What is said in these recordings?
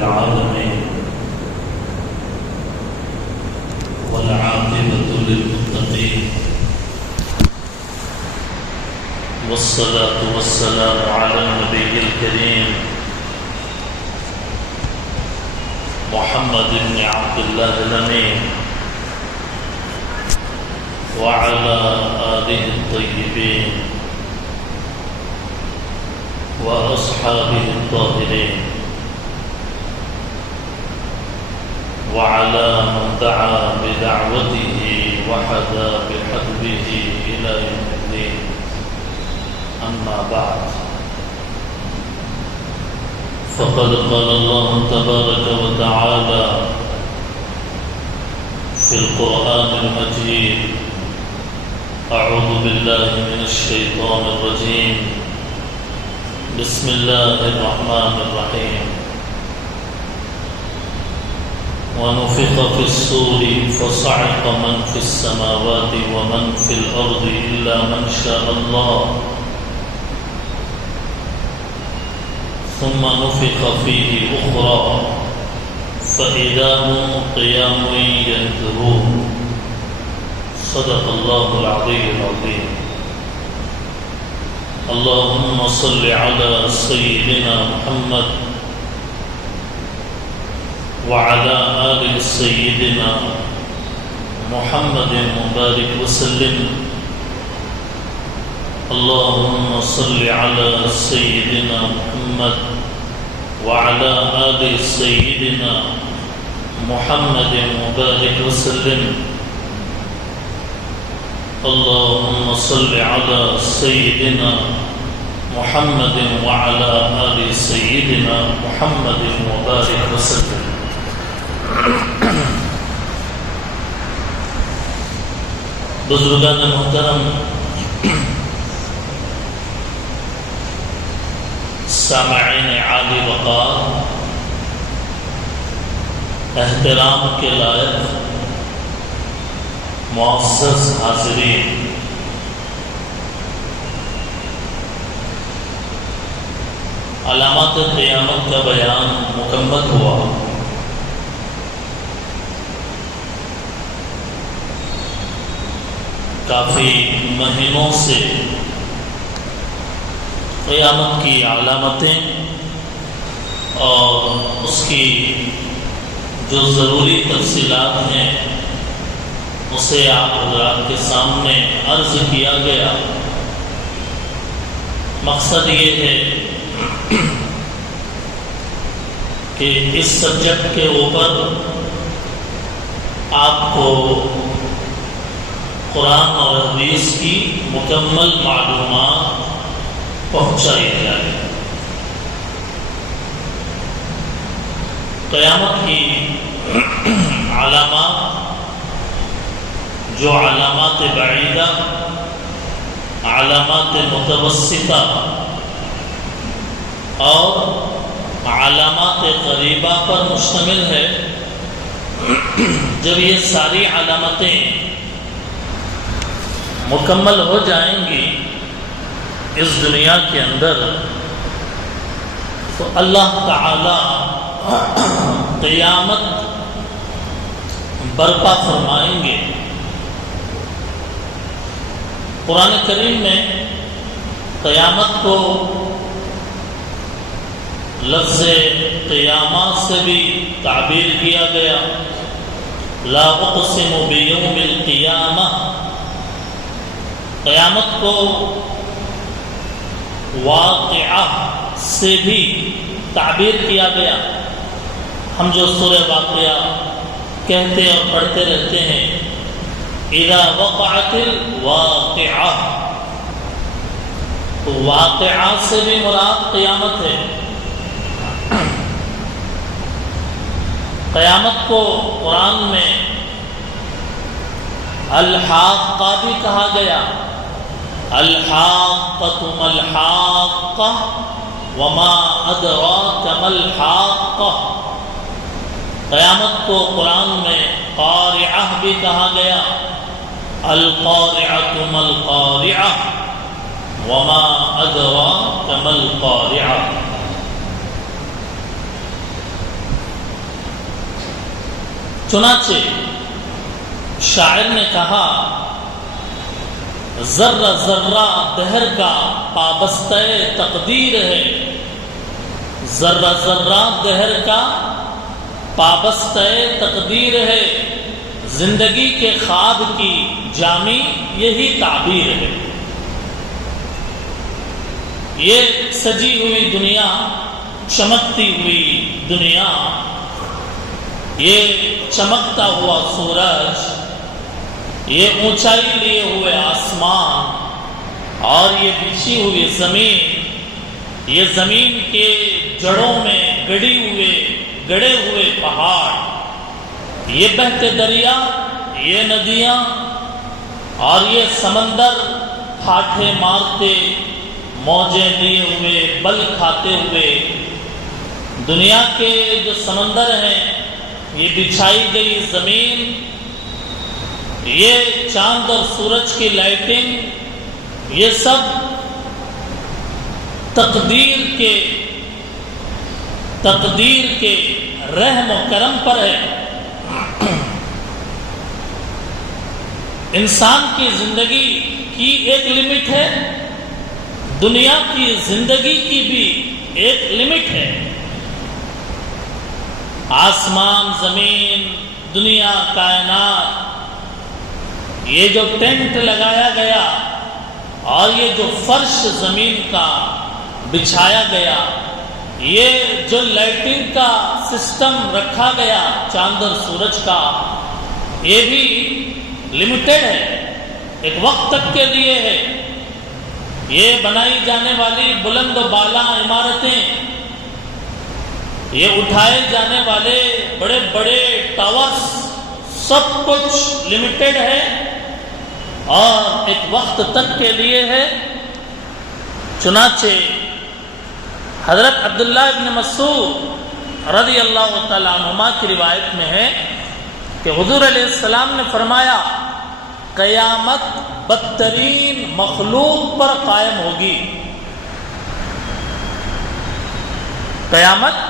العالمين والعاقبة للمتقين والصلاة والسلام على النبي الكريم محمد بن عبد الله الأمين وعلى آله الطيبين وأصحابه الطاهرين وعلى من دعا بدعوته وحدا بحبه إلى يوم الدين. أما بعد، فقد قال الله تبارك وتعالى في القرآن المجيد: أعوذ بالله من الشيطان الرجيم، بسم الله الرحمن الرحيم. ونفخ في الصور فصعق من في السماوات ومن في الأرض إلا من شاء الله، ثم نفخ فيه أخرى فإذا هم قيام ينظرون. صدق الله العلي العظيم. اللهم صل على سيدنا محمد وعلى آل سيدنا محمد مبارك وسلم. اللهم صل على سيدنا محمد وعلى آل سيدنا محمد مبارك وسلم. اللهم صل على سيدنا محمد وعلى آل سيدنا محمد مبارك وسلم. بزرگان محترم، سامعین عالی وقار، احترام کے لائق معزز حاضرین، علامات قیامت کا بیان مکمل ہوا۔ کافی مہینوں سے قیامت کی علامتیں اور اس کی جو ضروری تفصیلات ہیں اسے آپ حضرات کے سامنے عرض کیا گیا۔ مقصد یہ ہے کہ اس سبجیکٹ کے اوپر آپ کو قرآن اور حدیث کی مکمل معلومات پہنچائی جائے۔ قیامت کی علامات، جو علامات بعیدہ، علامات متوسطہ اور علامات قریبہ پر مشتمل ہے، جب یہ ساری علامتیں مکمل ہو جائیں گی اس دنیا کے اندر، تو اللہ تعالی قیامت برپا فرمائیں گے۔ قرآن کریم میں قیامت کو لفظ قیامہ سے بھی تعبیر کیا گیا۔ لا اقسم بیوم القیامہ، قیامت کو واقعہ سے بھی تعبیر کیا گیا۔ ہم جو سورہ واقعہ کہتے اور پڑھتے رہتے ہیں، اذا وقعت الواقعہ، تو واقعہ سے بھی مراد قیامت ہے۔ قیامت کو قرآن میں الحاقہ بھی کہا گیا۔ الحاقۃ ما الحاقہ وما ادراک ما الحاقہ۔ قیامت کو قرآن میں قارعہ بھی کہا گیا۔ القارعۃ ما القارعہ وما ادراک ما القارعہ۔ چنانچہ شاعر نے کہا ذرہ ذرہ دہر کا پابستہ تقدیر ہے، ذرہ ذرہ دہر کا پابستہ تقدیر ہے، زندگی کے خواب کی جامع یہی تعبیر ہے۔ یہ سجی ہوئی دنیا، چمکتی ہوئی دنیا، یہ چمکتا ہوا سورج، یہ اونچائی لیے ہوئے آسمان اور یہ بچھی ہوئی زمین، یہ زمین کے جڑوں میں گڑے ہوئے پہاڑ، یہ بہتے دریا، یہ ندیاں اور یہ سمندر ٹھاٹھے مارتے، موجیں لیے ہوئے، بل کھاتے ہوئے، دنیا کے جو سمندر ہیں، یہ بچھائی گئی زمین، یہ چاند اور سورج کی لائٹنگ، یہ سب تقدیر کے رحم و کرم پر ہے۔ انسان کی زندگی کی ایک لمٹ ہے، دنیا کی زندگی کی بھی ایک لمٹ ہے۔ آسمان، زمین، دنیا، کائنات، یہ جو ٹینٹ لگایا گیا اور یہ جو فرش زمین کا بچھایا گیا، یہ جو لائٹنگ کا سسٹم رکھا گیا چاند اور سورج کا، یہ بھی لمیٹڈ ہے، ایک وقت تک کے لیے ہے۔ یہ بنائی جانے والی بلند و بالا عمارتیں، یہ اٹھائے جانے والے بڑے بڑے ٹاورز، سب کچھ لمیٹڈ ہے اور ایک وقت تک کے لیے ہے۔ چنانچہ حضرت عبداللہ ابن مسعود رضی اللہ تعالیٰ عنہما کی روایت میں ہے کہ حضور علیہ السلام نے فرمایا قیامت بدترین مخلوق پر قائم ہوگی، قیامت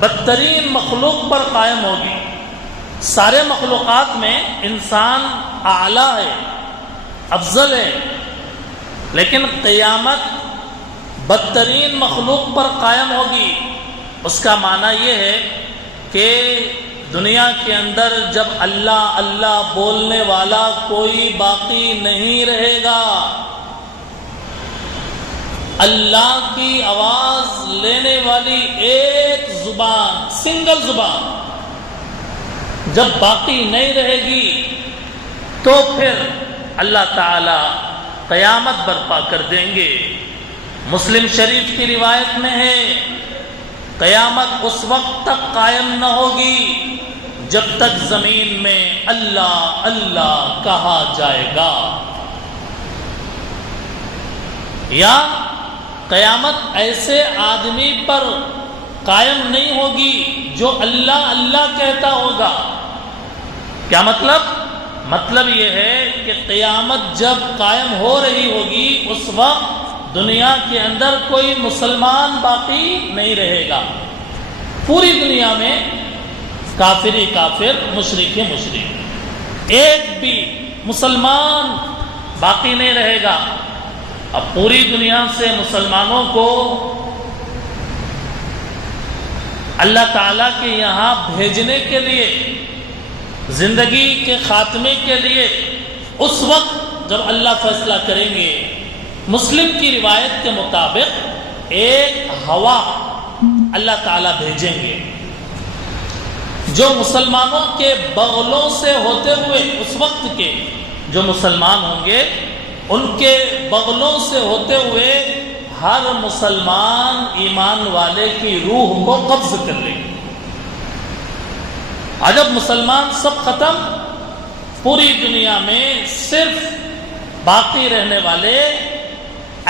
بدترین مخلوق پر قائم ہوگی۔ سارے مخلوقات میں انسان اعلیٰ ہے، افضل ہے، لیکن قیامت بدترین مخلوق پر قائم ہوگی۔ اس کا معنی یہ ہے کہ دنیا کے اندر جب اللہ اللہ بولنے والا کوئی باقی نہیں رہے گا، اللہ کی آواز لینے والی ایک زبان، سنگل زبان جب باقی نہیں رہے گی تو پھر اللہ تعالی قیامت برپا کر دیں گے۔ مسلم شریف کی روایت میں ہے قیامت اس وقت تک قائم نہ ہوگی جب تک زمین میں اللہ اللہ کہا جائے گا، یا قیامت ایسے آدمی پر قائم نہیں ہوگی جو اللہ اللہ کہتا ہوگا۔ کیا مطلب یہ ہے کہ قیامت جب قائم ہو رہی ہوگی اس وقت دنیا کے اندر کوئی مسلمان باقی نہیں رہے گا، پوری دنیا میں کافر ہی کافر، مشرک ہی مشرک، ایک بھی مسلمان باقی نہیں رہے گا۔ اب پوری دنیا سے مسلمانوں کو اللہ تعالیٰ کے یہاں بھیجنے کے لیے، زندگی کے خاتمے کے لیے اس وقت جب اللہ فیصلہ کریں گے، مسلم کی روایت کے مطابق ایک ہوا اللہ تعالیٰ بھیجیں گے جو مسلمانوں کے بغلوں سے ہوتے ہوئے، اس وقت کے جو مسلمان ہوں گے ان کے بغلوں سے ہوتے ہوئے ہر مسلمان ایمان والے کی روح کو قبض کر لیں گے۔ اور جب مسلمان سب ختم، پوری دنیا میں صرف باقی رہنے والے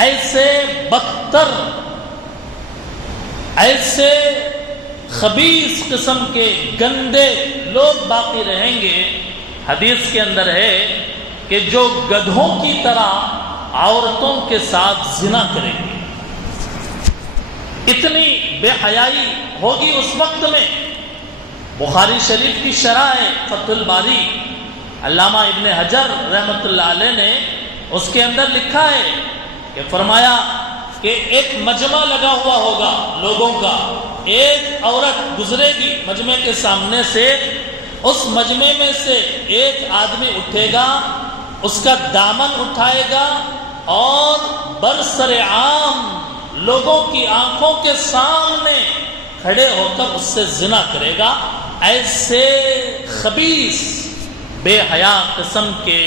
ایسے بدتر، ایسے خبیث قسم کے گندے لوگ باقی رہیں گے۔ حدیث کے اندر ہے کہ جو گدھوں کی طرح عورتوں کے ساتھ زنا کریں گے۔ اتنی بے حیائی ہوگی اس وقت میں بخاری شریف کی شرح ہے فتح الباری، علامہ ابن حجر رحمۃ اللہ علیہ نے اس کے اندر لکھا ہے کہ فرمایا کہ ایک مجمع لگا ہوا ہوگا لوگوں کا، ایک عورت گزرے گی مجمع کے سامنے سے، اس مجمع میں سے ایک آدمی اٹھے گا، اس کا دامن اٹھائے گا اور برسر عام لوگوں کی آنکھوں کے سامنے کھڑے ہو کر اس سے زنا کرے گا۔ ایسے خبیث بے حیا قسم کے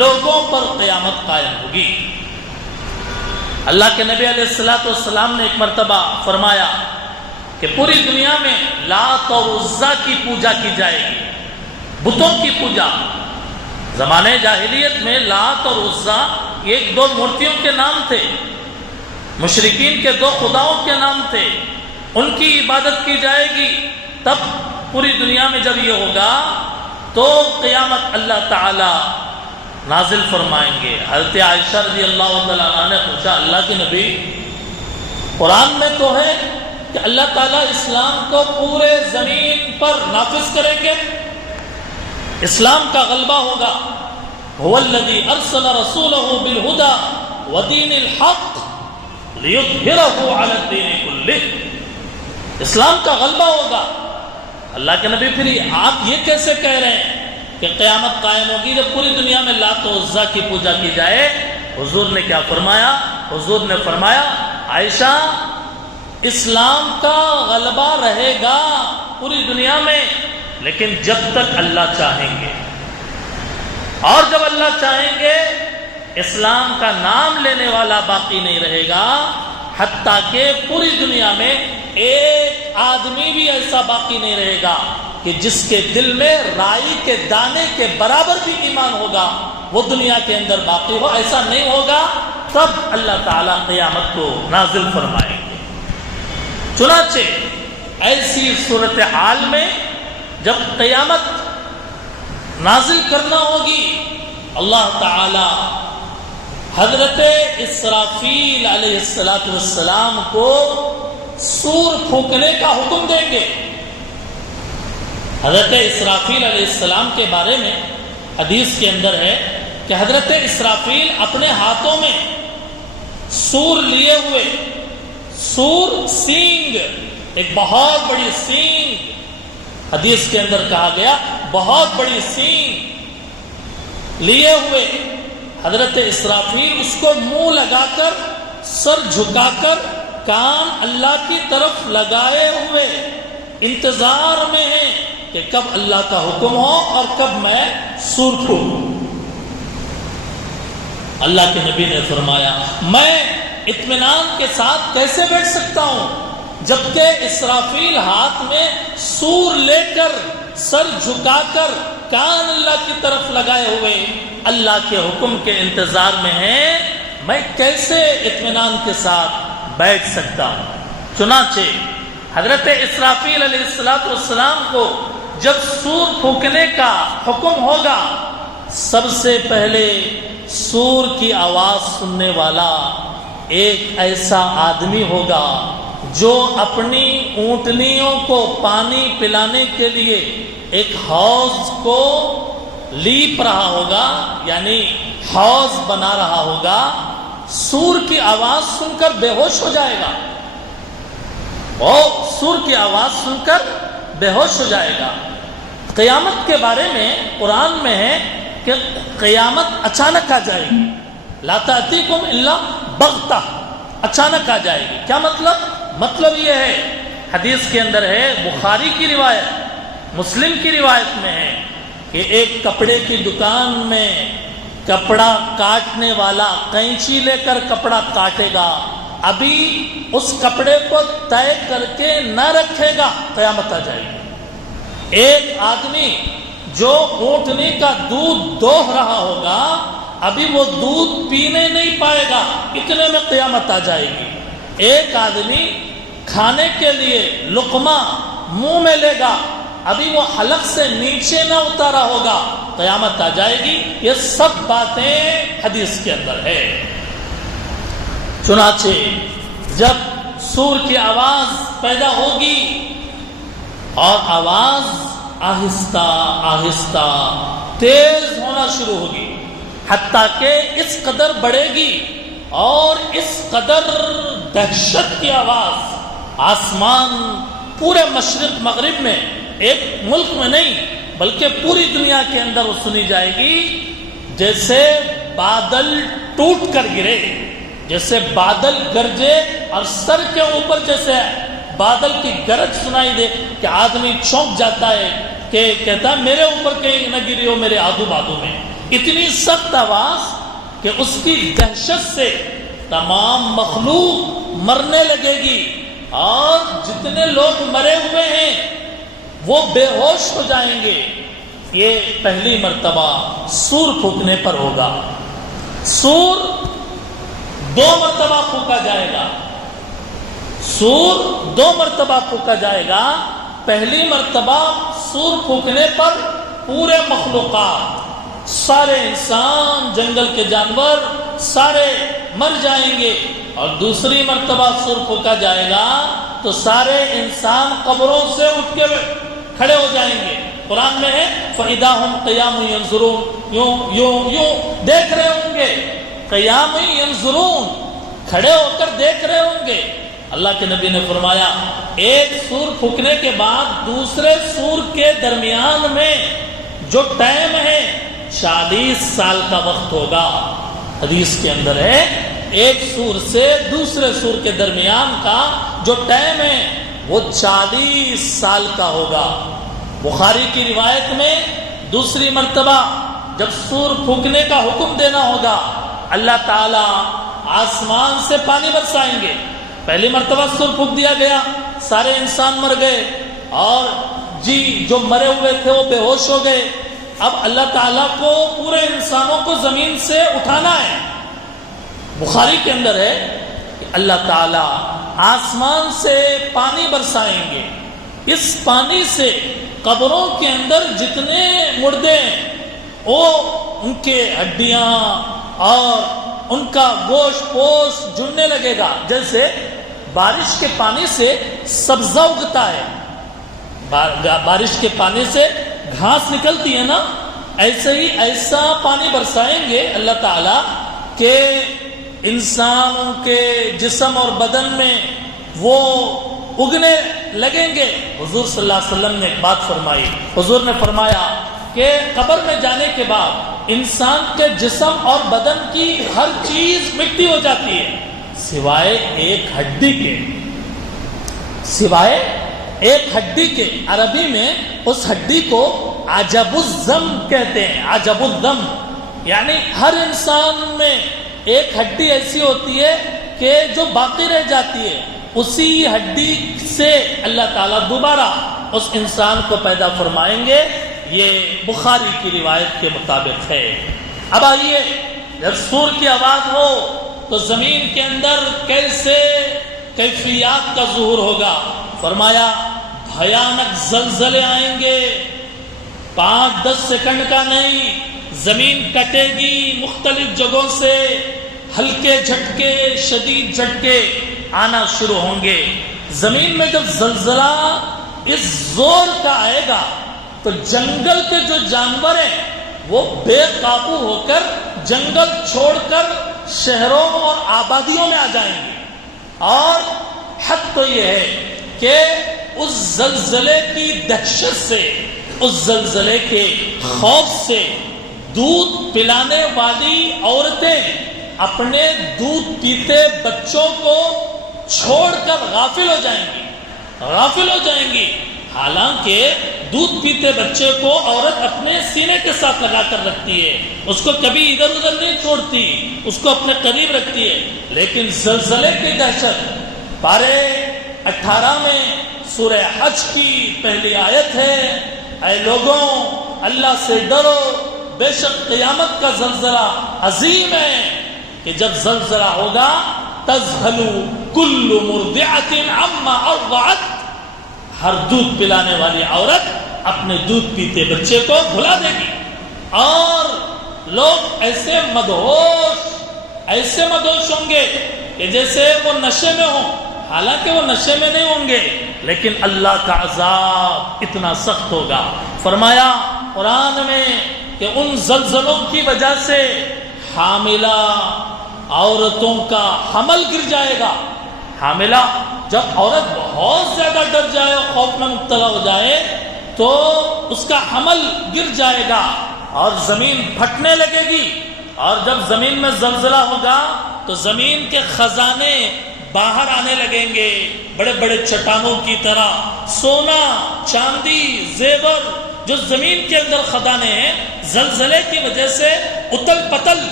لوگوں پر قیامت قائم ہوگی۔ اللہ کے نبی علیہ الصلوۃ والسلام نے ایک مرتبہ فرمایا کہ پوری دنیا میں لات اور عزا کی پوجا کی جائے گی، بتوں کی پوجا۔ زمانے جاہلیت میں لات اور عزا ایک دو مورتیوں کے نام تھے، مشرکین کے دو خداؤں کے نام تھے، ان کی عبادت کی جائے گی۔ تب پوری دنیا میں جب یہ ہوگا تو قیامت اللہ تعالی نازل فرمائیں گے۔ حضرت عائشہ رضی اللہ تعالیٰ عنہ نے پوچھا، اللہ کے نبی قرآن میں تو ہے کہ اللہ تعالیٰ اسلام کو پورے زمین پر نافذ کریں گے، اسلام کا غلبہ ہوگا۔ هو الذی ارسل رسولہ بالہدی ودین الحق لیظہرہ علی الدین کلہ، اسلام کا غلبہ ہوگا۔ اللہ کے نبی پھر آپ یہ کیسے کہہ رہے ہیں کہ قیامت قائم ہوگی جب پوری دنیا میں لات و عزا کی پوجا کی جائے؟ حضور نے کیا فرمایا؟ حضور نے فرمایا، عائشہ اسلام کا غلبہ رہے گا پوری دنیا میں، لیکن جب تک اللہ چاہیں گے، اور جب اللہ چاہیں گے اسلام کا نام لینے والا باقی نہیں رہے گا، حتیٰ کہ پوری دنیا میں ایک آدمی بھی ایسا باقی نہیں رہے گا کہ جس کے دل میں رائی کے دانے کے برابر بھی ایمان ہوگا، وہ دنیا کے اندر باقی ہو، ایسا نہیں ہوگا۔ تب اللہ تعالیٰ قیامت کو نازل فرمائیں گے۔ چنانچہ ایسی صورتحال میں جب قیامت نازل کرنا ہوگی، اللہ تعالی حضرت اسرافیل علیہ السلام کو سور پھونکنے کا حکم دیں گے۔ حضرت اسرافیل علیہ السلام کے بارے میں حدیث کے اندر ہے کہ حضرت اسرافیل اپنے ہاتھوں میں سور لیے ہوئے، سور سینگ، ایک بہت بڑی سینگ، حدیث کے اندر کہا گیا بہت بڑی سینگ لیے ہوئے حضرت اسرافیل اس کو منہ لگا کر، سر جھکا کر، کان اللہ کی طرف لگائے ہوئے انتظار میں ہیں کہ کب اللہ کا حکم ہو اور کب میں سور پھونکوں۔ اللہ کے نبی نے فرمایا، میں اطمینان کے ساتھ کیسے بیٹھ سکتا ہوں جبکہ اسرافیل ہاتھ میں سور لے کر، سر جھکا کر، کان اللہ کی طرف لگائے ہوئے اللہ کے حکم کے انتظار میں ہیں، میں کیسے اطمینان کے ساتھ بیٹھ سکتا ہوں؟ چنانچہ حضرت اسرافیل علیہ السلام کو جب سور پھونکنے کا حکم ہوگا، سب سے پہلے سور کی آواز سننے والا ایک ایسا آدمی ہوگا جو اپنی اونٹنیوں کو پانی پلانے کے لیے ایک حوض کو لیپ رہا ہوگا، یعنی حوض بنا رہا ہوگا، سور کی آواز سن کر بے ہوش ہو جائے گا، اور سور کی آواز سن کر بے ہوش ہو جائے گا۔ قیامت کے بارے میں قرآن میں ہے کہ قیامت اچانک آ جائے گی، لا تأتیکم الا بغتہ، اچانک آ جائے گی۔ کیا مطلب یہ ہے، حدیث کے اندر ہے، بخاری کی روایت، مسلم کی روایت میں ہے کہ ایک کپڑے کی دکان میں کپڑا کاٹنے والا قینچی لے کر کپڑا کاٹے گا، ابھی اس کپڑے کو طے کر کے نہ رکھے گا، قیامت آ جائے گی۔ ایک آدمی جو اونٹنی کا دودھ دوہ رہا ہوگا، ابھی وہ دودھ پینے نہیں پائے گا، اتنے میں قیامت آ جائے گی۔ ایک آدمی کھانے کے لیے لقمہ منہ میں لے گا، ابھی وہ حلق سے نیچے نہ اتارا ہوگا، قیامت آ جائے گی۔ یہ سب باتیں حدیث کے اندر ہے۔ چنانچہ جب سور کی آواز پیدا ہوگی، اور آواز آہستہ آہستہ تیز ہونا شروع ہوگی، حتیٰ کہ اس قدر بڑھے گی اور اس قدر دہشت کی آواز آسمان پورے مشرق مغرب میں، ایک ملک میں نہیں بلکہ پوری دنیا کے اندر وہ سنی جائے گی، جیسے بادل ٹوٹ کر گرے، جیسے بادل گرجے اور سر کے اوپر جیسے بادل کی گرج سنائی دے کہ آدمی چونک جاتا ہے، کہ کہتا ہے میرے اوپر کہیں نہ گری ہو، میرے آدو بادو میں۔ اتنی سخت آواز کہ اس کی دہشت سے تمام مخلوق مرنے لگے گی، اور جتنے لوگ مرے ہوئے ہیں وہ بے ہوش ہو جائیں گے۔ یہ پہلی مرتبہ سور پھونکنے پر ہوگا۔ سور 2 مرتبہ پھونکا جائے گا، سور 2 مرتبہ پھونکا جائے گا۔ پہلی مرتبہ سور پھونکنے پر پورے مخلوقات، سارے انسان، جنگل کے جانور سارے مر جائیں گے، اور دوسری مرتبہ سور پھونکا جائے گا تو سارے انسان قبروں سے اٹھ کے کھڑے ہو جائیں گے۔ قرآن میں ہے فَإِذَا هُمْ قِيَامٌ يَنظُرُونَ، یوں دیکھ رہے ہوں گے، قیام ينظرون، کھڑے ہو کر دیکھ رہے ہوں گے۔ اللہ کے نبی نے فرمایا ایک سور پھونکنے کے بعد دوسرے سور کے درمیان میں جو ٹائم ہے 40 سال کا وقت ہوگا۔ حدیث کے اندر ہے ایک سور سے دوسرے سور کے درمیان کا جو ٹائم ہے وہ 40 سال کا ہوگا۔ بخاری کی روایت میں دوسری مرتبہ جب سور پھونکنے کا حکم دینا ہوگا، اللہ تعالی آسمان سے پانی برسائیں گے۔ پہلی مرتبہ سور پھونک دیا گیا، سارے انسان مر گئے، اور جو مرے ہوئے تھے وہ بے ہوش ہو گئے۔ اب اللہ تعالیٰ کو پورے انسانوں کو زمین سے اٹھانا ہے۔ بخاری کے اندر ہے کہ اللہ تعالیٰ آسمان سے پانی برسائیں گے، اس پانی سے قبروں کے اندر جتنے مردے ہیں وہ ان کے ہڈیاں اور ان کا گوشت پوش جڑنے لگے گا، جیسے بارش کے پانی سے سبزہ اگتا ہے، بارش کے پانی سے گھاس نکلتی ہے نا، ایسے ہی ایسا پانی برسائیں گے اللہ تعالیٰ کہ انسانوں کے جسم اور بدن میں وہ اگنے لگیں گے۔ حضور صلی اللہ علیہ وسلم نے ایک بات فرمائی، حضور نے فرمایا کہ قبر میں جانے کے بعد انسان کے جسم اور بدن کی ہر چیز مٹی ہو جاتی ہے سوائے ایک ہڈی کے، سوائے ایک ہڈی کے۔ عربی میں اس ہڈی کو عجب الضم کہتے ہیں، عجب الضم، یعنی ہر انسان میں ایک ہڈی ایسی ہوتی ہے کہ جو باقی رہ جاتی ہے، اسی ہڈی سے اللہ تعالیٰ دوبارہ اس انسان کو پیدا فرمائیں گے۔ یہ بخاری کی روایت کے مطابق ہے۔ اب آئیے، جب سور کی آواز ہو تو زمین کے اندر کیسے کیفیات کا ظہور ہوگا؟ فرمایا بھیانک زلزلے آئیں گے، 5-10 سیکنڈ کا نہیں، زمین کٹے گی، مختلف جگہوں سے ہلکے جھٹکے، شدید جھٹکے آنا شروع ہوں گے۔ زمین میں جب زلزلہ اس زور کا آئے گا تو جنگل کے جو جانور ہیں وہ بے قابو ہو کر جنگل چھوڑ کر شہروں اور آبادیوں میں آ جائیں گے، اور حق تو یہ ہے کہ اس زلزلے کی دہشت سے، اس زلزلے کے خوف سے دودھ پلانے والی عورتیں اپنے دودھ پیتے بچوں کو چھوڑ کر غافل ہو جائیں گی، غافل ہو جائیں گی۔ حالانکہ دودھ پیتے بچے کو عورت اپنے سینے کے ساتھ لگا کر رکھتی ہے، اس کو کبھی ادھر ادھر نہیں چھوڑتی، اس کو اپنے قریب رکھتی ہے، لیکن زلزلے کی دہشت۔ پارے 18 میں سورہ حج کی پہلی آیت ہے، اے لوگوں اللہ سے ڈرو، بے شک قیامت کا زلزلہ عظیم ہے، کہ جب زلزلہ ہوگا تذہل کل مرضعۃ عما ارضعت، ہر دودھ پلانے والی عورت اپنے دودھ پیتے بچے کو بھلا دے گی، اور لوگ ایسے مدہوش ہوں گے کہ جیسے وہ نشے میں ہوں، حالانکہ وہ نشے میں نہیں ہوں گے، لیکن اللہ کا عذاب اتنا سخت ہوگا۔ فرمایا قرآن میں کہ ان زلزلوں کی وجہ سے حاملہ عورتوں کا حمل گر جائے گا۔ حاملہ، جب عورت بہت زیادہ ڈر جائے اور خوف میں مبتلا ہو جائے تو اس کا حمل گر جائے گا اور زمین پھٹنے لگے گی، اور جب زمین میں زلزلہ ہوگا تو زمین کے خزانے باہر آنے لگیں گے، بڑے بڑے چٹانوں کی طرح۔ سونا، چاندی، زیور جو زمین کے اندر خزانے ہیں، زلزلے کی وجہ سے اتل پتل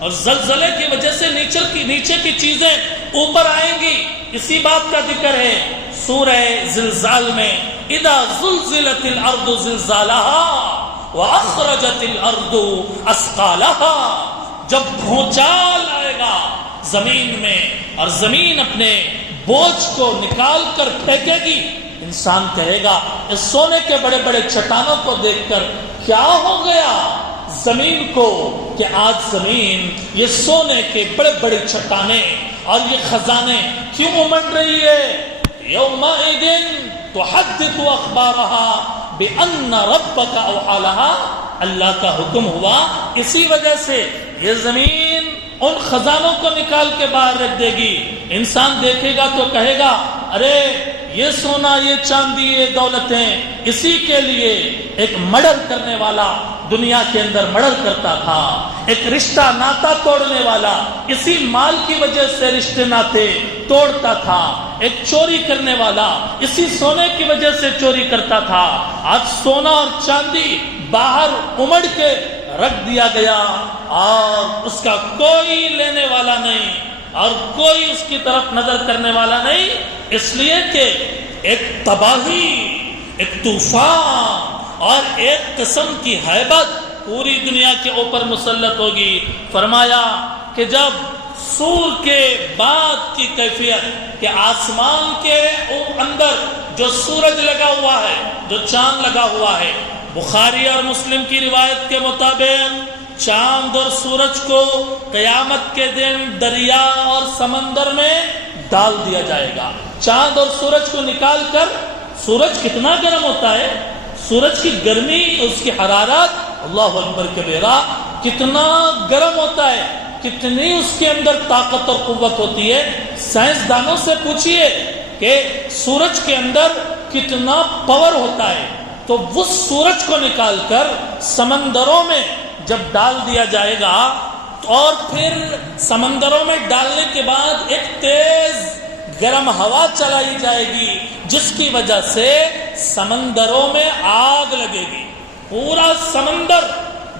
اور زلزلے کی وجہ سے نیچے کی چیزیں اوپر آئیں گی۔ اسی بات کا ذکر ہے سورہ زلزال میں، اذا زلزلت الارض زلزالها واخرجت الارض اثقالها، جب بھونچال آئے گا زمین میں اور زمین اپنے بوجھ کو نکال کر پھینکے گی، انسان کہے گا اس سونے کے بڑے بڑے چٹانوں کو دیکھ کر کیا ہو گیا زمین کو کہ آج زمین یہ سونے کے بڑے بڑے چٹانیں اور یہ خزانے کیوں امڑ رہی ہے؟ یومئذ تحدث اخبارها بان ربک اوحی لها، اللہ کا حکم ہوا اسی وجہ سے یہ زمین ان خزانوں کو نکال کے باہر رکھ دے گی۔ انسان دیکھے گا تو کہے گا ارے یہ سونا، یہ چاندی، یہ دولتیں اسی کے لیے ایک مرڈر کرنے والا دنیا کے اندر مرڈر کرتا تھا، ایک رشتہ ناتا توڑنے والا اسی مال کی وجہ سے رشتے ناتے توڑتا تھا، ایک چوری کرنے والا اسی سونے کی وجہ سے چوری کرتا تھا۔ آج سونا اور چاندی باہر امڑ کے رکھ دیا گیا اور اس کا کوئی لینے والا نہیں اور کوئی اس کی طرف نظر کرنے والا نہیں، اس لیے کہ ایک تباہی، ایک طوفان اور ایک قسم کی ہیبت پوری دنیا کے اوپر مسلط ہوگی۔ فرمایا کہ جب سور کے بعد کی کیفیت کہ آسمان کے اندر جو سورج لگا ہوا ہے، جو چاند لگا ہوا ہے، بخاری اور مسلم کی روایت کے مطابق چاند اور سورج کو قیامت کے دن دریا اور سمندر میں ڈال دیا جائے گا۔ چاند اور سورج کو نکال کر، سورج کتنا گرم ہوتا ہے، سورج کی گرمی، اس کی حرارت، اللہ اکبر کبیرہ، کتنا گرم ہوتا ہے، کتنی اس کے اندر طاقت اور قوت ہوتی ہے۔ سائنسدانوں سے پوچھئے کہ سورج کے اندر کتنا پاور ہوتا ہے، تو وہ سورج کو نکال کر سمندروں میں جب ڈال دیا جائے گا اور پھر سمندروں میں ڈالنے کے بعد ایک تیز گرم ہوا چلائی جائے گی جس کی وجہ سے سمندروں میں آگ لگے گی، پورا سمندر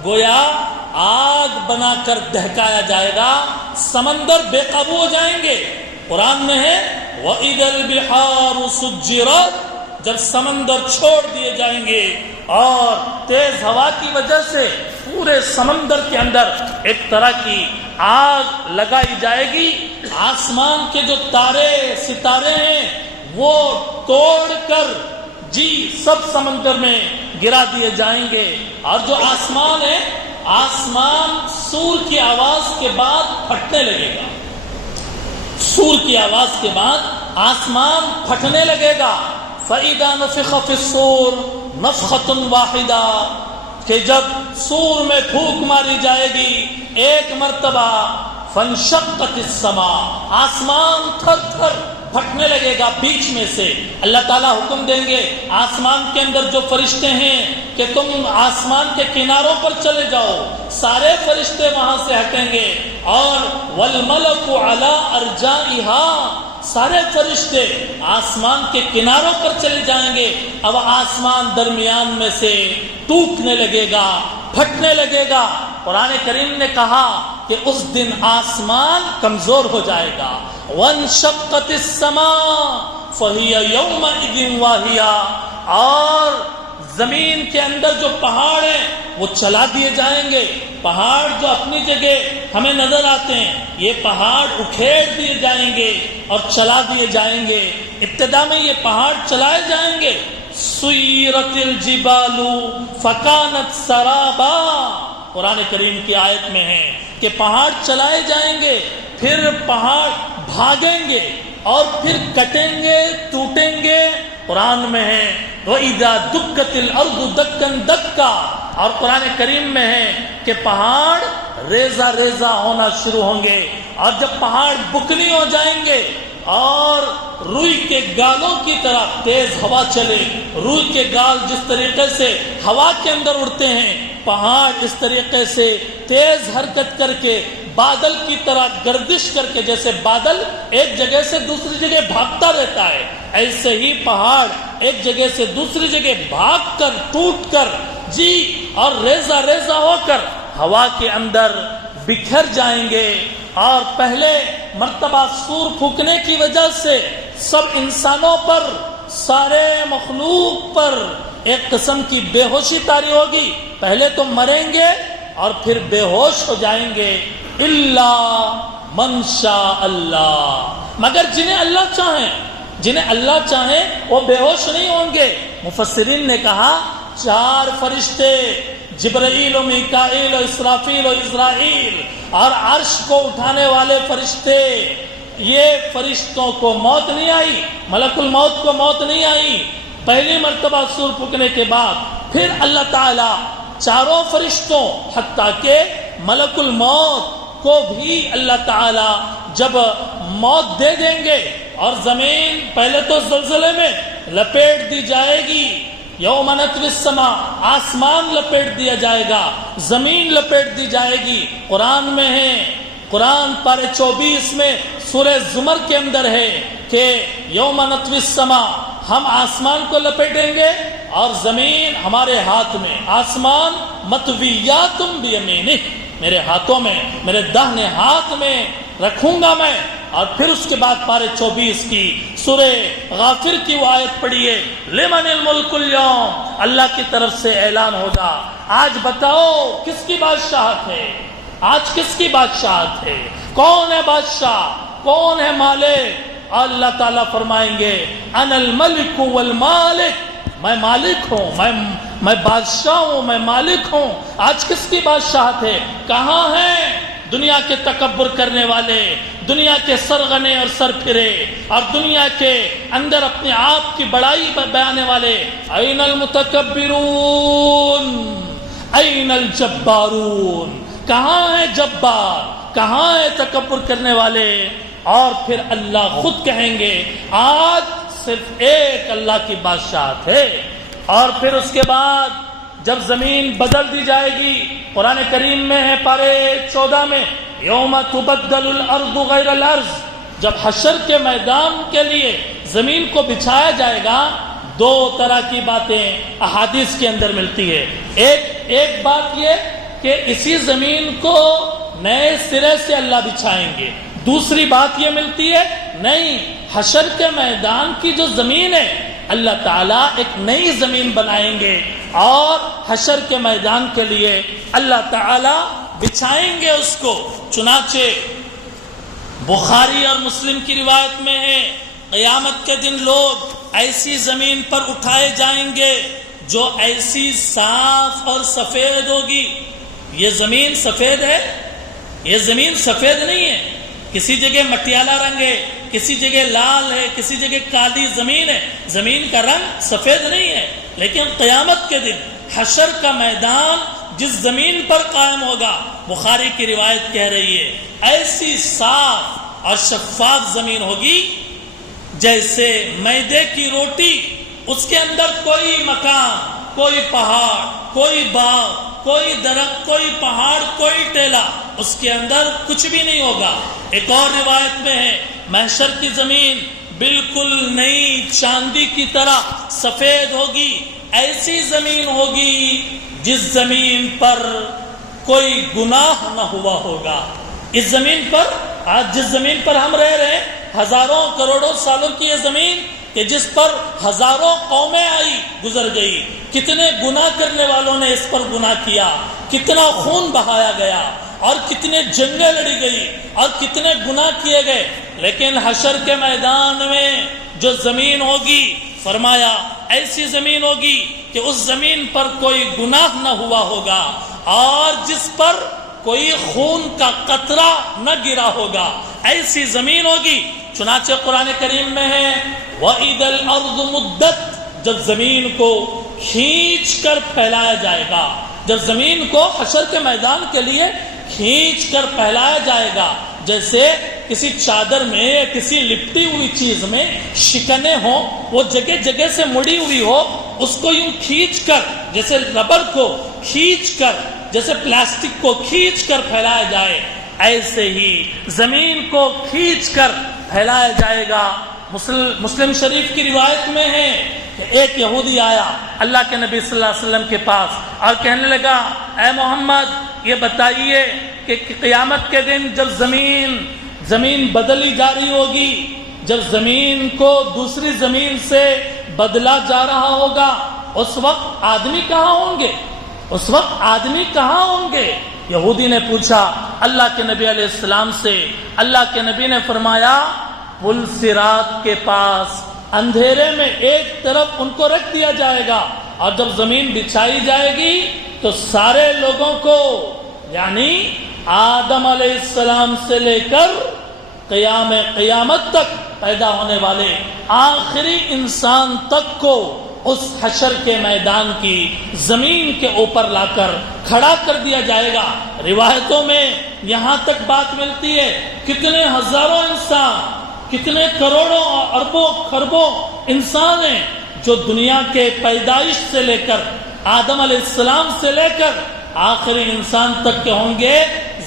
گویا آگ بنا کر دہکایا جائے گا، سمندر بے قابو ہو جائیں گے۔ قرآن میں ہے وَإِذَا الْبِحَارُ سُجِّرَتْ، جب سمندر چھوڑ دیے جائیں گے اور تیز ہوا کی وجہ سے پورے سمندر کے اندر ایک طرح کی آگ لگائی جائے گی، آسمان کے جو تارے ستارے ہیں وہ توڑ کر سب سمندر میں گرا دیے جائیں گے، اور جو آسمان ہے، آسمان سور کی آواز کے بعد پھٹنے لگے گا، سور کی آواز کے بعد آسمان پھٹنے لگے گا۔ فَإِذَا نُفِخَ فِي الصُّورِ نَفْخَةٌ وَاحِدَةٌ، کہ جب سور میں پھونک ماری جائے گی ایک مرتبہ، فَانشَقَّتِ السَّمَاءُ، آسمان تھر تھر پھٹنے لگے گا بیچ میں سے۔ اللہ تعالیٰ حکم دیں گے آسمان کے اندر جو فرشتے ہیں کہ تم آسمان کے کناروں پر چلے جاؤ، سارے فرشتے وہاں سے ہٹیں گے، اور وَالْمَلَكُ عَلَىٰ أَرْجَائِهَا، سارے فرشتے آسمان کے کناروں پر چلے جائیں گے۔ اب آسمان درمیان میں سے ٹوٹنے لگے گا، پھٹنے لگے گا۔ قرآن کریم نے کہا کہ اس دن آسمان کمزور ہو جائے گا۔ وَانشَقَّتِ السَّمَاءُ فَهِيَ يَوْمَئِذٍ وَاهِيَةٌ، اور زمین کے اندر جو پہاڑ ہیں وہ چلا دیے جائیں گے۔ پہاڑ جو اپنی جگہ ہمیں نظر آتے ہیں، یہ پہاڑ اکھیڑ دیے جائیں گے اور چلا دیے جائیں گے۔ ابتدا میں یہ پہاڑ چلائے جائیں گے۔ سُيِّرَتِ الْجِبَالُ فَكَانَتْ سَرَابًا، قرآن کریم کی آیت میں ہے کہ پہاڑ چلائے جائیں گے، پھر پہاڑ بھاگیں گے، اور پھر کٹیں گے، ٹوٹیں گے۔ قرآن میں ہے وَإِذَا دُكَّتِ الْأَرْضُ دَكًّا دَكًّا، اور قرآن کریم میں ہے کہ پہاڑ ریزہ ریزہ ہونا شروع ہوں گے، اور جب پہاڑ بکنی ہو جائیں گے اور روئی کے گالوں کی طرح تیز ہوا چلے، روئی کے گال جس طریقے سے ہوا کے اندر اڑتے ہیں، پہاڑ اس طریقے سے تیز حرکت کر کے بادل کی طرح گردش کر کے، جیسے بادل ایک جگہ سے دوسری جگہ بھاگتا رہتا ہے، ایسے ہی پہاڑ ایک جگہ سے دوسری جگہ بھاگ کر، ٹوٹ کر، جی، اور ریزہ ریزہ ہو کر ہوا کے اندر بکھر جائیں گے۔ اور پہلے مرتبہ سور پھونکنے کی وجہ سے سب انسانوں پر، سارے مخلوق پر ایک قسم کی بے ہوشی طاری ہوگی، پہلے تو مریں گے اور پھر بے ہوش ہو جائیں گے۔ الا من شاء اللہ، مگر جنہیں اللہ چاہیں، جنہیں اللہ چاہیں وہ بے ہوش نہیں ہوں گے۔ مفسرین نے کہا 4 فرشتے، جبرائیل و میکائیل و اسرافیل و اسرائیل، اور عرش کو اٹھانے والے فرشتے، یہ فرشتوں کو موت نہیں آئی، ملک الموت کو موت نہیں آئی۔ پہلی مرتبہ سور پھونکنے کے بعد پھر اللہ تعالیٰ 4 فرشتوں، حتیٰ کہ ملک الموت کو بھی اللہ تعالیٰ جب موت دے دیں گے، اور زمین پہلے تو زلزلے میں لپیٹ دی جائے گی، یوم نطوی السماء، آسمان لپیٹ دیا جائے گا، زمین لپیٹ دی جائے گی۔ قرآن میں ہے، قرآن پارے 24 میں سورہ زمر کے اندر ہے کہ یوم نطوی السماء، ہم آسمان کو لپیٹیں گے اور زمین ہمارے ہاتھ میں، آسمان مطویات بیمینہ، میرے ہاتھوں میں، میرے داہنے ہاتھ میں رکھوں گا میں۔ اور پھر اس کے بعد پارے 24 کی سورہ غافر کی وہ آیت پڑھیے، لمن الملک اليوم، اللہ کی طرف سے اعلان ہوگا، آج بتاؤ کس کی بادشاہت ہے، آج کس کی بادشاہت ہے، کون ہے بادشاہ، کون ہے مالک؟ اللہ تعالیٰ فرمائیں گے انا الملک والمالک، میں مالک ہوں، میں بادشاہ ہوں، میں مالک ہوں۔ آج کس کی بادشاہت ہے؟ کہاں ہیں دنیا کے تکبر کرنے والے، دنیا کے سرغنے اور سر پھرے، اور دنیا کے اندر اپنے آپ کی بڑائی بیانے والے؟ این المتکبرون این الجبارون، کہاں ہے جبار، کہاں ہے تکبر کرنے والے؟ اور پھر اللہ خود کہیں گے آج صرف ایک اللہ کی بادشاہت ہے۔ اور پھر اس کے بعد جب زمین بدل دی جائے گی، قرآن کریم میں ہے پارے 14 میں، یوم تبدل الارض غیر الارض، جب حشر کے میدان کے لیے زمین کو بچھایا جائے گا، 2 طرح کی باتیں احادیث کے اندر ملتی ہے۔ ایک بات یہ کہ اسی زمین کو نئے سرے سے اللہ بچھائیں گے، دوسری بات یہ ملتی ہے نہیں، حشر کے میدان کی جو زمین ہے اللہ تعالیٰ ایک نئی زمین بنائیں گے، اور حشر کے میدان کے لیے اللہ تعالیٰ بچھائیں گے اس کو۔ چنانچہ بخاری اور مسلم کی روایت میں ہے قیامت کے دن لوگ ایسی زمین پر اٹھائے جائیں گے جو ایسی صاف اور سفید ہوگی۔ یہ زمین سفید ہے، یہ زمین سفید نہیں ہے، کسی جگہ مٹیالہ رنگ ہے، کسی جگہ لال ہے، کسی جگہ کالی زمین ہے، زمین کا رنگ سفید نہیں ہے۔ لیکن قیامت کے دن حشر کا میدان جس زمین پر قائم ہوگا، بخاری کی روایت کہہ رہی ہے ایسی صاف اور شفاف زمین ہوگی جیسے میدے کی روٹی، اس کے اندر کوئی مکان، کوئی پہاڑ، کوئی باغ، کوئی درخت، کوئی پہاڑ، کوئی ٹیلا، اس کے اندر کچھ بھی نہیں ہوگا۔ ایک اور روایت میں ہے محشر کی زمین بالکل نئی چاندی کی طرح سفید ہوگی، ایسی زمین ہوگی جس زمین پر کوئی گناہ نہ ہوا ہوگا۔ اس زمین پر، آج جس زمین پر ہم رہ رہے ہیں، ہزاروں کروڑوں سالوں کی یہ زمین کہ جس پر ہزاروں قومیں آئی گزر گئی، کتنے گناہ کرنے والوں نے اس پر گناہ کیا، کتنا خون بہایا گیا، اور کتنے جنگیں لڑی گئی، اور کتنے گناہ کیے گئے، لیکن حشر کے میدان میں جو زمین ہوگی، فرمایا ایسی زمین ہوگی کہ اس زمین پر کوئی گناہ نہ ہوا ہوگا، اور جس پر کوئی خون کا قطرہ نہ گرا ہوگا، ایسی زمین ہوگی۔ چنانچہ قرآن کریم میں ہے وَإِذَا الْأَرْضُ مُدَّتْ، جب زمین کو کھینچ کر پھیلایا جائے گا، جب زمین کو حشر کے میدان کے لیے کھینچ کر پھیلایا جائے گا، جیسے کسی چادر میں یا کسی لپٹی ہوئی چیز میں شکنیں ہوں، وہ جگہ جگہ سے مڑی ہوئی ہو، اس کو یوں کھینچ کر، جیسے ربڑ کو کھینچ کر، جیسے پلاسٹک کو کھینچ کر پھیلایا جائے، ایسے ہی زمین کو کھینچ کر پھیلایا جائے گا۔ مسلم شریف کی روایت میں ہے کہ ایک یہودی آیا اللہ کے نبی صلی اللہ علیہ وسلم کے پاس اور کہنے لگا اے محمد یہ بتائیے کہ قیامت کے دن جب زمین بدلی جا رہی ہوگی، جب زمین کو دوسری زمین سے بدلا جا رہا ہوگا، اس وقت آدمی کہاں ہوں گے؟ اس وقت آدمی کہاں ہوں گے؟ یہودی نے پوچھا اللہ کے نبی علیہ السلام سے۔ اللہ کے نبی نے فرمایا پل صراط کے پاس اندھیرے میں ایک طرف ان کو رکھ دیا جائے گا، اور جب زمین بچھائی جائے گی تو سارے لوگوں کو، یعنی آدم علیہ السلام سے لے کر قیامت تک پیدا ہونے والے آخری انسان تک کو اس حشر کے میدان کی زمین کے اوپر لا کر کھڑا کر دیا جائے گا۔ روایتوں میں یہاں تک بات ملتی ہے کتنے ہزاروں انسان، کتنے کروڑوں اور اربوں خربوں انسان ہیں جو دنیا کے پیدائش سے لے کر آدم علیہ السلام سے لے کر آخری انسان تک کے ہوں گے۔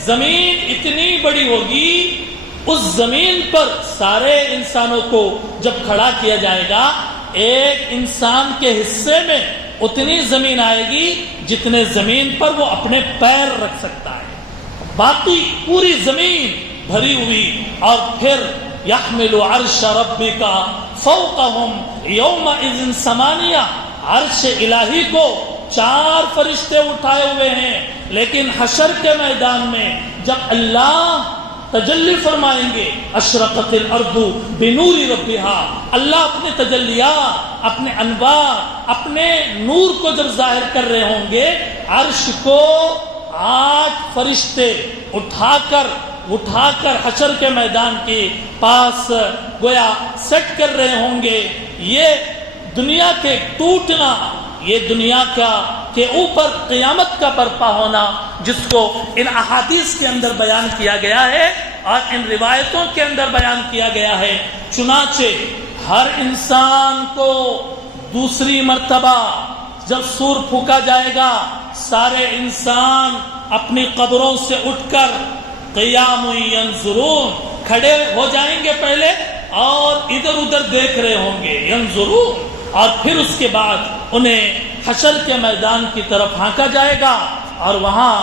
زمین اتنی بڑی ہوگی، اس زمین پر سارے انسانوں کو جب کھڑا کیا جائے گا، ایک انسان کے حصے میں اتنی زمین آئے گی جتنے زمین پر وہ اپنے پیر رکھ سکتا ہے، باقی پوری زمین بھری ہوئی۔ اور پھر یحمل عرش ربک فوقہم یومئذ ثمانیہ، عرش الہی کو 4 فرشتے اٹھائے ہوئے ہیں، لیکن حشر کے میدان میں جب اللہ تجلی فرمائیں گے اشرقت الارض بنور ربها، اللہ اپنے تجلیات، اپنے انوار، اپنے نور کو جب ظاہر کر رہے ہوں گے، عرش کو 8 فرشتے اٹھا کر حشر کے میدان کے پاس گویا سیٹ کر رہے ہوں گے۔ یہ دنیا کے ٹوٹنا، یہ دنیا کے اوپر قیامت کا برپا ہونا، جس کو ان احادیث کے اندر بیان کیا گیا ہے اور ان روایتوں کے اندر بیان کیا گیا ہے۔ چنانچہ ہر انسان کو دوسری مرتبہ جب سور پھونکا جائے گا، سارے انسان اپنی قبروں سے اٹھ کر قیام ینظرون، کھڑے ہو جائیں گے پہلے اور ادھر ادھر دیکھ رہے ہوں گے، ینظرون، اور پھر اس کے بعد انہیں حشر کے میدان کی طرف ہانکا جائے گا اور وہاں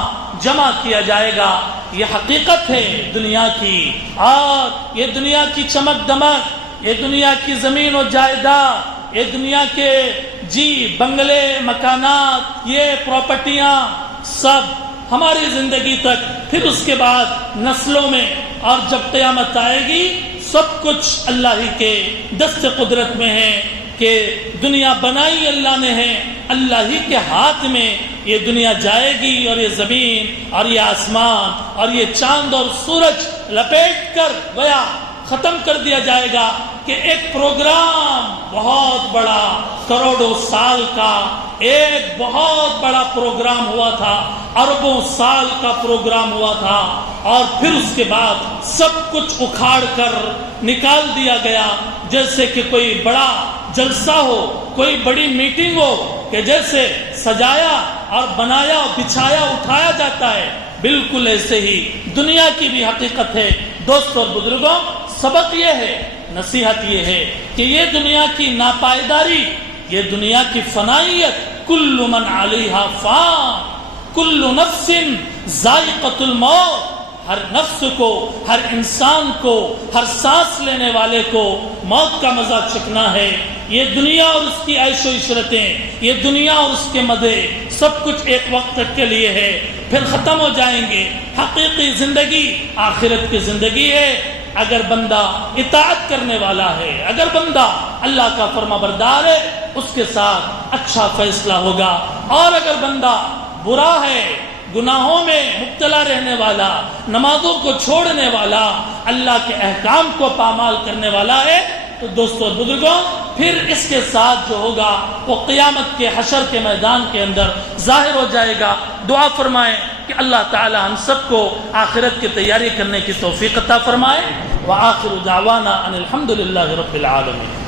جمع کیا جائے گا۔ یہ حقیقت ہے دنیا کی، اور یہ دنیا کی چمک دمک، یہ دنیا کی زمین و جائیداد، یہ دنیا کے بنگلے، مکانات، یہ پراپرٹیاں سب ہماری زندگی تک، پھر اس کے بعد نسلوں میں، اور جب قیامت آئے گی سب کچھ اللہ ہی کے دست قدرت میں ہے کہ دنیا بنائی اللہ نے ہے، اللہ ہی کے ہاتھ میں یہ دنیا جائے گی، اور یہ زمین اور یہ آسمان اور یہ چاند اور سورج لپیٹ کر گویا ختم کر دیا جائے گا کہ ایک پروگرام بہت بڑا، کروڑوں سال کا ایک بہت بڑا پروگرام ہوا تھا، اربوں سال کا پروگرام ہوا تھا، اور پھر اس کے بعد سب کچھ اکھاڑ کر نکال دیا گیا، جیسے کہ کوئی بڑا جلسہ ہو، کوئی بڑی میٹنگ ہو، کہ جیسے سجایا اور بنایا، بچھایا، اٹھایا جاتا ہے، بالکل ایسے ہی دنیا کی بھی حقیقت ہے۔ دوستوں اور بزرگوں، سبق یہ ہے، نصیحت یہ ہے کہ یہ دنیا کی ناپائیداری، یہ دنیا کی فنائیت، کل من علیہا فان، کل نفس ذائقۃ الموت، ہر نفس کو، ہر انسان کو، ہر سانس لینے والے کو موت کا مزہ چکھنا ہے۔ یہ دنیا اور اس کی عیش و عشرتیں، یہ دنیا اور اس کے مزے، سب کچھ ایک وقت تک کے لیے ہے، پھر ختم ہو جائیں گے۔ حقیقی زندگی آخرت کی زندگی ہے۔ اگر بندہ اطاعت کرنے والا ہے، اگر بندہ اللہ کا فرما بردار ہے، اس کے ساتھ اچھا فیصلہ ہوگا، اور اگر بندہ برا ہے، گناہوں میں مبتلا رہنے والا، نمازوں کو چھوڑنے والا، اللہ کے احکام کو پامال کرنے والا ہے، تو دوستو اور بزرگوں پھر اس کے ساتھ جو ہوگا وہ قیامت کے حشر کے میدان کے اندر ظاہر ہو جائے گا۔ دعا فرمائیں کہ اللہ تعالی ہم سب کو آخرت کی تیاری کرنے کی توفیق عطا فرمائے۔ وآخر دعوانا ان الحمد للہ رب العالمین۔